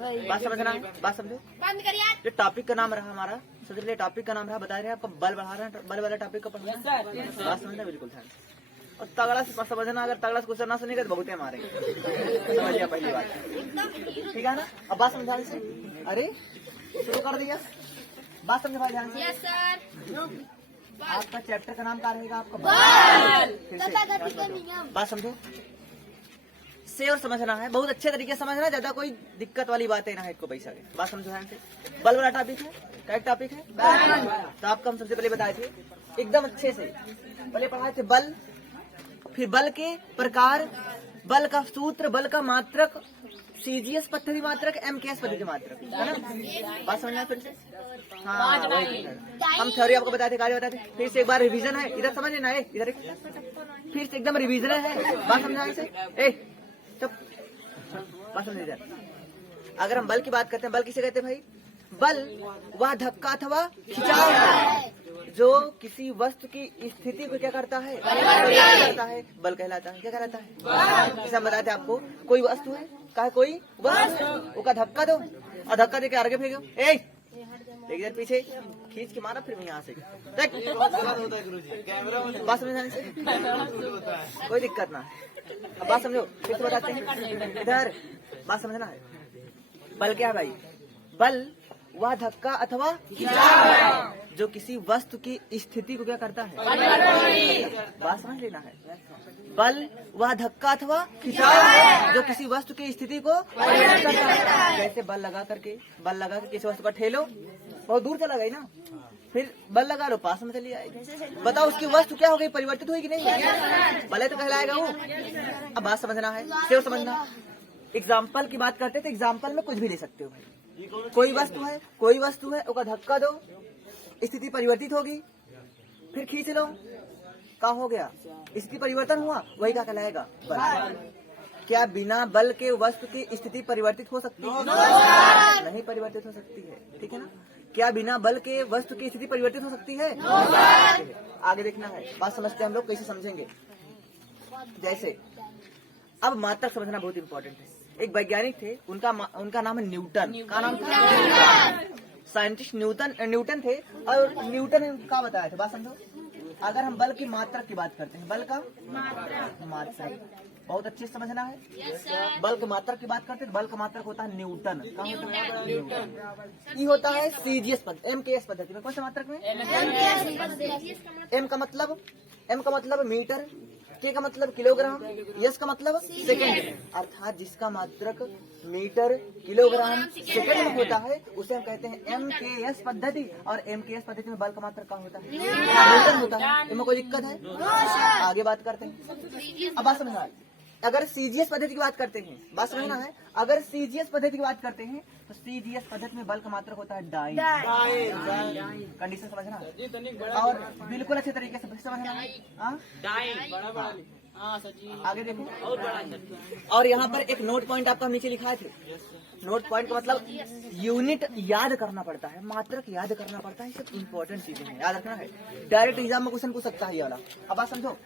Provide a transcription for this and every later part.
बात समझना है, बात समझो। जो टॉपिक का नाम रहा हमारा, सबसे पहले टॉपिक का नाम रहा, बता रहे हैं आपको बल बढ़ा रहे हैं, बल वाला टॉपिक का पढ़ना है। बात समझना बिल्कुल ध्यान। और तगड़ा से समझना, अगर तगड़ा से क्वेश्चन ना सुनेगा तो बहुते मारेंगे, समझ लिया पहली बात, ठीक है ना। अब बात समझा से, अरे शुरू कर दिया, बात समझ भाई ध्यान से। आपका चैप्टर का नाम क्या रहेगा आपका? बात समझो, से और समझना है, बहुत अच्छे तरीके से समझना, ज्यादा कोई दिक्कत वाली बातें ना है इसको पैसा के। बात समझो ध्यान से। बल वाला टॉपिक है, क्या टॉपिक है? तो आपको हम सबसे पहले बताए थे एकदम अच्छे से, पहले पढ़ाए थे बल, फिर बल के प्रकार, बल का सूत्र, बल का मात्रक, सीजीएस पद्धति मात्रक, एमकेएस पद्धति मात्रक, है ना। बात समझना फिर से। हाँ वही हम थ्योरी आपको बताते, कार्य बताते, फिर से एक बार रिवीजन है, इधर समझ लेना है, इधर फिर से एकदम रिवीजन है। बात समझाने से, चुप, बात समझ इधर। अगर हम बल की बात करते हैं, बल किसे कहते हैं भाई? बल वह धक्का अथवा खिंचाव है जो किसी वस्तु की स्थिति को क्या करता है? करता है, बल कहलाता है। क्या कहलाता है? जैसे हम बताते हैं आपको, कोई वस्तु है, कहा कोई वस्तु, उसका धक्का दो और धक्का देके आगे फेंको, एक जन पीछे खींच के मारा, फिर यहाँ से बात समझाने से कोई दिक्कत ना। अब बात समझो, फिर से बताते हैं इधर, बात समझना है। बल क्या है भाई? बल वह धक्का अथवा खिंचाव है जो किसी वस्तु की स्थिति को क्या करता है? बात समझ लेना है। बल वह धक्का अथवा खिंचाव है जो किसी वस्तु की स्थिति को परिवर्तित करता है। जैसे बल लगा करके किसी वस्तु का ठेलो, बहुत दूर चला गई ना, फिर बल लगा लो, पास में चली आएगी। बताओ उसकी वस्तु क्या हो गई? परिवर्तित हुई कि नहीं? भले तो कहलाएगा वो। अब बात समझना है, सिर्फ समझना। एग्जाम्पल की बात करते हैं तो एग्जाम्पल में कुछ भी ले सकते हो भाई। कोई वस्तु है, उसका धक्का दो, स्थिति परिवर्तित होगी, फिर खींच लो, क्या हो गया? स्थिति परिवर्तन हुआ, वही क्या कहलाएगा? बल। क्या बिना बल के वस्तु की स्थिति परिवर्तित हो सकती है? नहीं परिवर्तित हो सकती है, ठीक है ना। क्या बिना बल के वस्तु की स्थिति परिवर्तित हो सकती है? आगे देखना है, बात समझते हैं हम लोग, कैसे समझेंगे। जैसे अब मात्रक समझना बहुत इंपॉर्टेंट है। एक वैज्ञानिक थे, उनका नाम है न्यूटन। क्या नाम था? साइंटिस्ट न्यूटन थे, और न्यूटन ने क्या बताया था? बात समझो। अगर हम बल की मात्रक की बात करते हैं, बल का मात्रक बहुत अच्छे से समझना है। बल की मात्रक की बात करते हैं, बल का मात्रक होता है न्यूटन। क्या होता है? न्यूटन। ये होता है सीजीएस पद्धति, एमकेएस पद्धति में। कौन से मात्रक में? एम का मतलब मीटर, के का मतलब किलोग्राम, एस का मतलब सेकंड, अर्थात जिसका मात्रक मीटर, किलोग्राम, सेकंड में होता है उसे हम कहते हैं एमकेएस पद्धति। और एमकेएस पद्धति में बल का मात्रक क्या होता है? न्यूटन होता है। इनमें कोई दिक्कत है? आगे बात करते हैं। अब बात समझना है, अगर सीजीएस पद्धति की बात करते हैं, बात समझना है, अगर सीजीएस पद्धति की बात करते हैं तो सीजीएस पद्धति में बल का मात्रक होता है डाइन। कंडीशन समझना और बिल्कुल अच्छे तरीके से समझना है। आगे देखो, और यहाँ पर एक नोट पॉइंट आपको नीचे लिखाए थे। नोट पॉइंट का मतलब यूनिट याद करना पड़ता है, मात्रक याद करना पड़ता है, सब इंपॉर्टेंट चीजें हैं, याद रखना है। डायरेक्ट एग्जाम में क्वेश्चन पूछ सकता है ये वाला। अब बात समझो,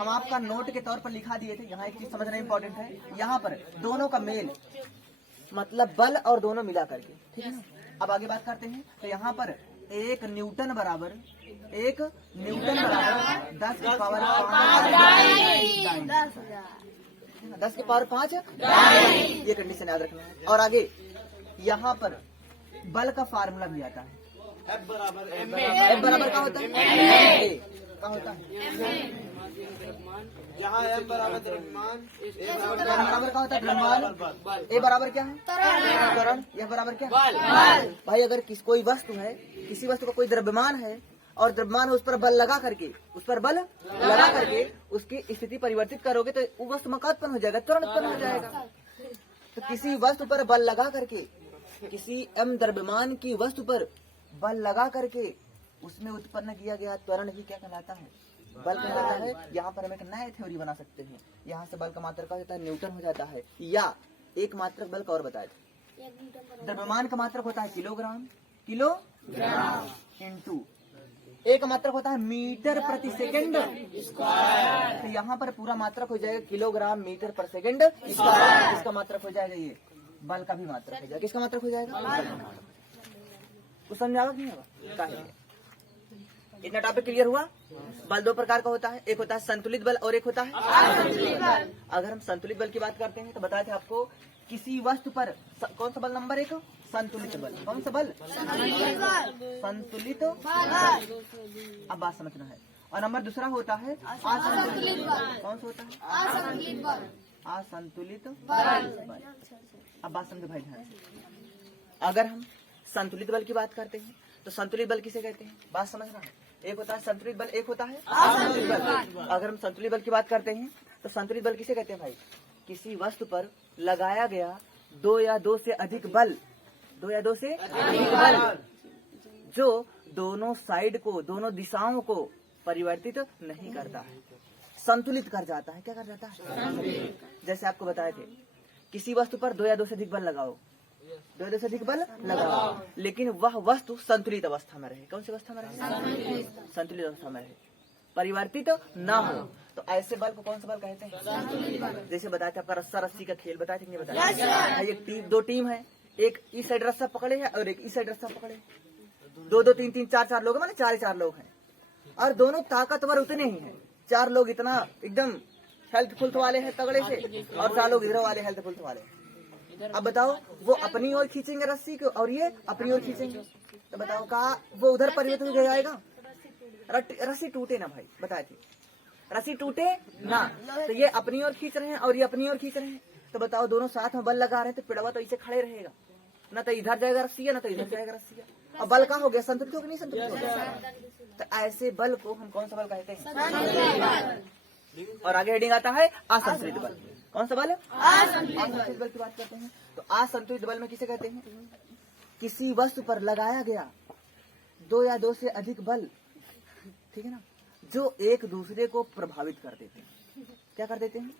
हम आपका नोट के तौर पर लिखा दिए थे। यहाँ एक चीज समझना इंपॉर्टेंट है, यहाँ पर दोनों का मेल मतलब बल और दोनों मिला करके, ठीक है ना। अब आगे बात करते हैं तो यहाँ पर एक न्यूटन बराबर 10 की पावर 5 ये कंडीशन याद रखना है। और आगे यहाँ पर बल का फार्मूला भी आता है, F बराबर क्या होता है? क्या होता है? यहाँ M बराबर द्रव्यमान, बराबर क्या होता है? द्रव्यमान। ए बराबर क्या है? त्वरण। यह बराबर क्या है? भाई अगर कोई वस्तु है, किसी वस्तु का कोई द्रव्यमान है और द्रव्यमान उस पर बल लगा करके उसकी स्थिति परिवर्तित करोगे तो वो वस्तु में उत्पन्न हो जाएगा, त्वरण उत्पन्न हो जाएगा। तो किसी वस्तु पर बल लगा करके, किसी m द्रव्यमान की वस्तु पर बल लगा करके उसमें उत्पन्न किया गया त्वरण ही क्या कहलाता है? बल कहलाता है। यहाँ पर हम एक नया थ्योरी बना सकते हैं। यहाँ से बल का मात्रक क्या होता है? न्यूटन हो जाता है। या एक मात्रक बल का और बताए थे, द्रव्यमान का मात्रक होता है किलोग्राम इंटू एक मात्रक होता है मीटर प्रति सेकंड स्क्वायर। तो यहाँ पर पूरा मात्रक हो जाएगा किलोग्राम मीटर पर सेकंड स्क्वायर। इसका मात्रक हो जाएगा ये बल का भी मात्रक हो जाएगा। किसका मात्रक हो जाएगा? कुछ समझ आएगा नहीं होगा? का है इतना टॉपिक क्लियर हुआ? बल दो प्रकार का होता है, एक होता है संतुलित बल और एक होता है असंतुलित बल। अगर हम संतुलित बल की बात करते हैं तो बताए थे आपको किसी वस्तु पर कौन सा बल नंबर एक? संतुलित बल। कौन सा बल? संतुलित बल। अब बात समझना है। और नंबर दूसरा होता है असंतुलित बल। कौन सा होता है? असंतुलित बल। असंतुलित बल। अब बात समझो भाई ध्यान से। अगर हम संतुलित बल की बात करते हैं तो संतुलित बल किसे कहते हैं? बात समझना है। एक होता है संतुलित बल, एक होता है असंतुलित बल। अगर हम संतुलित बल की बात करते हैं तो संतुलित बल किसे कहते हैं भाई? किसी वस्तु पर लगाया गया दो या दो से अधिक बल, दो या दो से अधिक बल जो दोनों साइड को, दोनों दिशाओं को परिवर्तित नहीं करता है, संतुलित कर जाता है। क्या कर जाता है? जैसे आपको बताए थे किसी वस्तु पर दो या दो से अधिक बल लगाओ, दो या दो से अधिक बल लगाओ, लेकिन वह वस्तु संतुलित अवस्था में रहे। कौन सी अवस्था में रहे? संतुलित अवस्था में रहे, परिवर्तित ना हो, तो ऐसे बल को कौन सा बल कहते हैं? जैसे बताए थे आपका रस्सा रस्सी का खेल, बताए थे कि नहीं बताया? एक दो टीम है, एक इस साइड रस्सा पकड़े है और एक इस साइड रस्सा पकड़े। दो दो तीन तीन चार चार लोग, माने चार लोग हैं और दोनों ताकतवर उतने ही हैं। चार लोग इतना एकदम हेल्थफुल वाले हैं तगड़े से, और चार लोग इधर वाले हेल्थफुल वाले। अब बताओ वो अपनी ओर खींचेंगे रस्सी को और ये अपनी ओर खींचेंगे, तो बताओ कहा वो उधर परिवर्तन हो जाएगा? रस्सी टूटे ना भाई, बताए थे रस्सी टूटे ना। तो ये अपनी ओर खींच रहे हैं और ये अपनी ओर खींच रहे हैं, तो बताओ दोनों साथ में बल लगा रहे हैं तो पिड़वा तो इसे खड़े रहेगा, ना तो इधर जाएगा रस्सिया ना तो इधर जाएगा रस्सिया। अब बल का हो गया? संतुलित हो कि नहीं संतुलित हो गया? तो ऐसे बल को हम कौन सा बल कहते हैं? और आगे हेडिंग आता है असंतुलित बल। कौन सा बल? असंतुलित बल की बात करते हैं तो असंतुलित बल में किसे कहते हैं? किसी वस्तु पर लगाया गया दो या दो से अधिक बल, ठीक है ना, जो एक दूसरे को प्रभावित कर देते हैं। क्या कर देते हैं?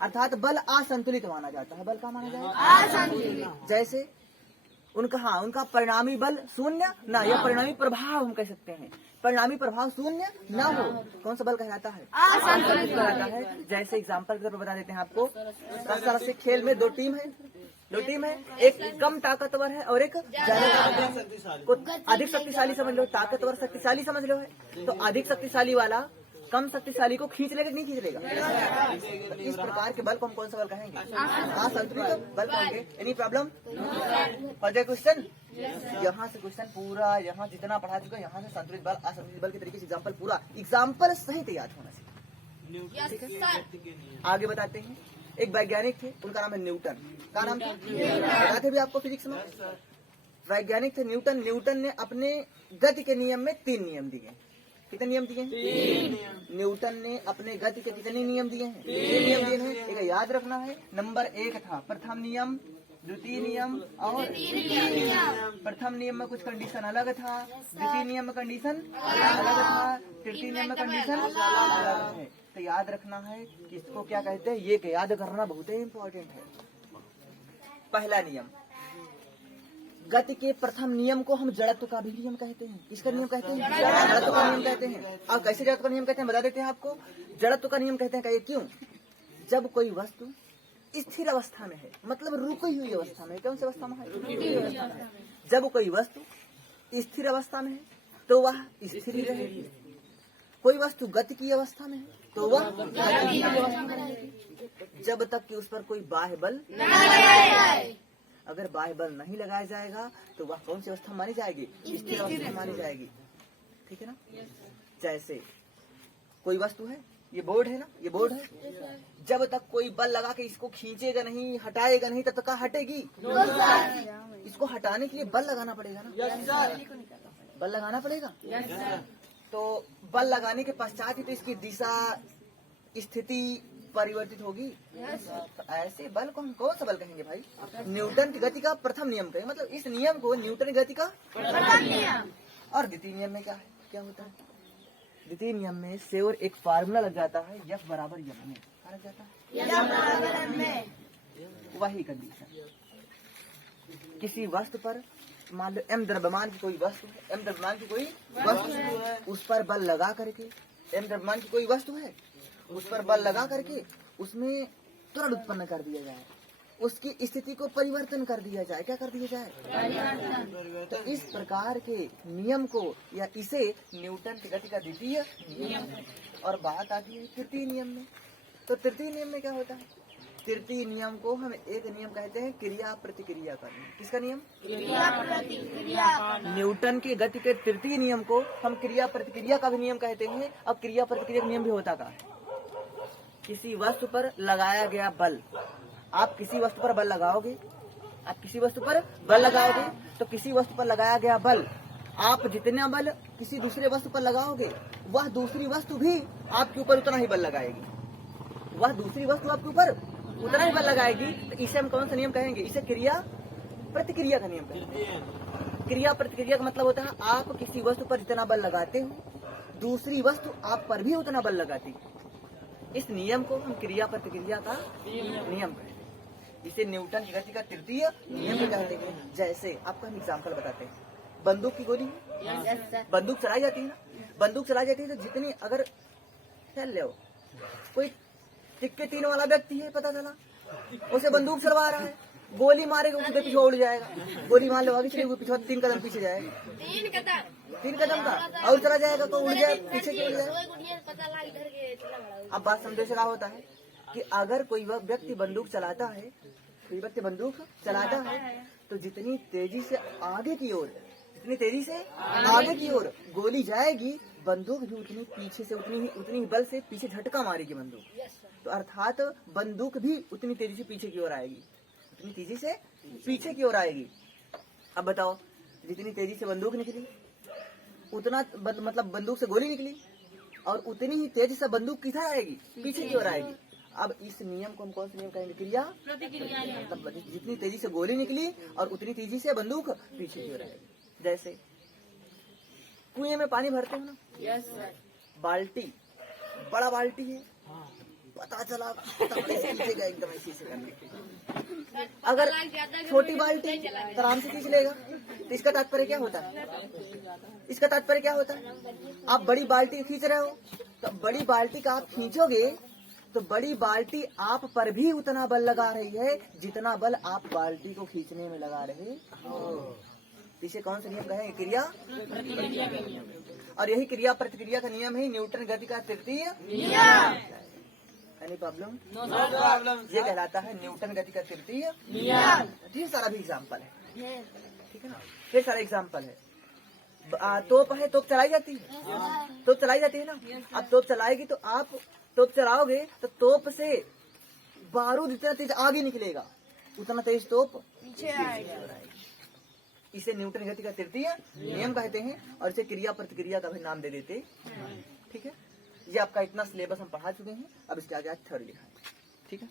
अर्थात बल असंतुलित माना जाता है। बल का माना जाता है? असंतुलित। जैसे उनका परिणामी बल शून्य ना, या परिणामी प्रभाव हम कह सकते हैं, परिणामी प्रभाव शून्य ना हो, कौन सा बल कहलाता है? असंतुलित कहलाता है। जैसे एग्जांपल के तौर पर बता देते हैं आपको, रस्सा रस्सी खेल में दो टीम है, एक कम ताकतवर है और एक ज्यादा ताकतवर को अधिक शक्तिशाली समझ लो, ताकतवर शक्तिशाली समझ लो है, तो अधिक शक्तिशाली वाला कम शक्तिशाली को खींच लेगा कि नहीं खींच लेगा? तो इस प्रकार के बल को हम कौन सा बल कहेंगे? असंतुलित बल कहेंगे। Any problem? Further question? यहाँ से क्वेश्चन पूरा, यहाँ जितना पढ़ा चुका, यहाँ से संतुलित बल असंतुलित बल के तरीके से एग्जाम्पल पूरा एग्जाम्पल सहित याद होना चाहिए। ठीक है, आगे बताते हैं। एक वैज्ञानिक थे, उनका नाम है न्यूटन। क्या नाम था? बताए थे भी आपको फिजिक्स में। वैज्ञानिक थे न्यूटन। न्यूटन ने अपने गति के नियम में 3 नियम दिए। कितने नियम दिए हैं? न्यूटन ने अपने गति के कितने नियम दिए हैं? 3 नियम दिए हैं। एक याद रखना है। नंबर 1 था प्रथम नियम, द्वितीय नियम और तृतीय नियम। प्रथम नियम में कुछ कंडीशन अलग था, द्वितीय नियम में कंडीशन अलग था, तृतीय नियम में कंडीशन अलग है। तो याद रखना है कि इसको क्या कहते हैं, ये याद करना बहुत ही इम्पोर्टेंट है। पहला नियम, गति के प्रथम नियम को हम जड़त्व का भी नियम कहते हैं। किसका नियम कहते हैं? जड़त्व का नियम कहते हैं। अब कैसे जड़त्व का नियम कहते हैं बता देते हैं आपको। जड़त्व का नियम कहते हैं कहिए क्यों? जब कोई वस्तु स्थिर अवस्था में है, मतलब रुकी हुई अवस्था में, कौन सी अवस्था में है? रुकी हुई अवस्था में। जब कोई वस्तु स्थिर अवस्था में है तो वह स्थिर ही रहेगी। कोई वस्तु गति की अवस्था में है तो वह गति की अवस्था में रहेगी, जब तक कि उस पर कोई बाह्य बल नहीं लगाया जाए। अगर बाह्य बल नहीं लगाया जाएगा तो वह कौन सी अवस्था मानी जाएगी? स्थिर अवस्था मानी जाएगी। ठीक है ना। जैसे कोई वस्तु है, ये बोर्ड है ना, ये बोर्ड है, जब तक कोई बल लगा के इसको खींचेगा नहीं, हटाएगा नहीं, तब तक हटेगी। इसको हटाने के लिए बल लगाना पड़ेगा ना, बल लगाना पड़ेगा। तो बल लगाने के पश्चात ही तो इसकी दिशा स्थिति परिवर्तित होगी। तो ऐसे बल को हम कौन सा बल कहेंगे भाई? न्यूटन की गति का प्रथम नियम कहेंगे। मतलब इस नियम को न्यूटन की गति का प्रथम नियम। और द्वितीय नियम में क्या है, क्या होता है? द्वितीय नियम में से और एक फार्मूला लग जाता है, F बराबर M में। क्या लग जाता है? F बराबर M में। वही कंडीशन किसी वस्तु पर, मान लो M द्रव्यमान की कोई वस्तु है, M द्रव्यमान की कोई वस्तु है, उस पर बल लगा करके, M द्रव्यमान की कोई वस्तु है, उस पर बल लगा करके उसमें त्वरण उत्पन्न कर दिया जाए। उसकी स्थिति को परिवर्तन कर दिया जाए। क्या कर दिया जाए? तो इस प्रकार के नियम को या इसे न्यूटन की गति का द्वितीय नियम। और बात आती है तृतीय नियम में। तो तृतीय नियम में क्या होता है? तृतीय नियम को हम एक नियम कहते हैं क्रिया प्रतिक्रिया का नियम। किसका नियम? क्रिया प्रतिक्रिया। न्यूटन की गति के तृतीय नियम को हम क्रिया प्रतिक्रिया का भी नियम कहते हैं। अब क्रिया प्रतिक्रिया का नियम भी होता है किसी वस्तु पर लगाया गया बल। आप किसी वस्तु पर बल लगाओगे, तो किसी वस्तु पर लगाया गया बल, आप जितना बल किसी दूसरे वस्तु पर लगाओगे, वह दूसरी वस्तु भी आपके ऊपर उतना ही बल लगाएगी। तो इसे हम कौन सा नियम कहेंगे? इसे क्रिया प्रतिक्रिया का नियम कहेंगे। क्रिया प्रतिक्रिया का मतलब होता है आप किसी वस्तु पर जितना बल लगाते हो, दूसरी वस्तु आप पर भी उतना बल लगाती है। इस नियम को हम क्रिया प्रतिक्रिया का नियम कहते हैं। इसे न्यूटन की गति का तृतीय नियम कहते हैं। जैसे आपको हम एग्जाम्पल बताते हैं। बंदूक की गोली, बंदूक चलाई जाती है ना, तो जितनी अगर चल लो, कोई टिक्के तीन वाला व्यक्ति है, पता चला उसे बंदूक चलवा रहा है, गोली मारेगा उसके पीछे उड़ जाएगा। गोली मार लो आगे चलेगा, पीछे 3 कदम पीछे जाएगा, 3 कदम का और चला जाएगा तो उड़ जाए, पीछे क्यों उड़ जाएगा? अब बात समझो। क्या होता है कि अगर कोई व्यक्ति बंदूक चलाता है, तो जितनी तेजी से आगे की ओर गोली जाएगी, बंदूक भी उतनी पीछे से उतनी ही बल से पीछे झटका मारेगी बंदूक। तो अर्थात बंदूक भी उतनी तेजी से पीछे की ओर आएगी, अब बताओ, जितनी तेजी से बंदूक निकली उतना मतलब बंदूक से गोली निकली, और उतनी ही तेजी से बंदूक किधर आएगी? पीछे की ओर आएगी। अब इस नियम को हम कौन सा नियम कहेंगे? क्रिया प्रतिक्रिया। मतलब जितनी तेजी से गोली निकली और उतनी तेजी से बंदूक पीछे की ओर आएगी। जैसे कुएं में पानी भरते हो ना, बाल्टी, बड़ा बाल्टी है, पता चला एकदम ऐसे से करने। अगर छोटी बाल्टी तो आराम से खींच लेगा। तो इसका तात्पर्य क्या होता है? आप बड़ी बाल्टी खींच रहे हो, तो बड़ी बाल्टी का आप खींचोगे तो बड़ी बाल्टी आप पर भी उतना बल लगा रही है जितना बल आप बाल्टी को खींचने में लगा रहे हो। इसे कौन सा नियम कहेंगे? क्रिया प्रतिक्रिया का नियम। और यही क्रिया प्रतिक्रिया का नियम है न्यूटन गति का तृतीय नियम। Any problem? No problem. ये कहलाता है न्यूटन गति का तृतीय नियम। ढेर सारा भी एग्जाम्पल है, ठीक है ना? ढेर सारा एग्जाम्पल है। तोप है, तोप चलाई जाती है ना। अब तोप चलाएगी तो आप तोप चलाओगे तो तोप से बारूद जितना तेज आगे निकलेगा, उतना तेज तोप पीछे आएगी। इसे न्यूटन गति का तृतीय नियम कहते हैं, और इसे क्रिया प्रतिक्रिया का भी नाम दे देते। ठीक है, ये आपका इतना सिलेबस हम पढ़ा चुके हैं। अब इसके आगे आज थर्ड लिखा है, ठीक है?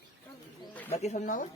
बाकी समझना हो।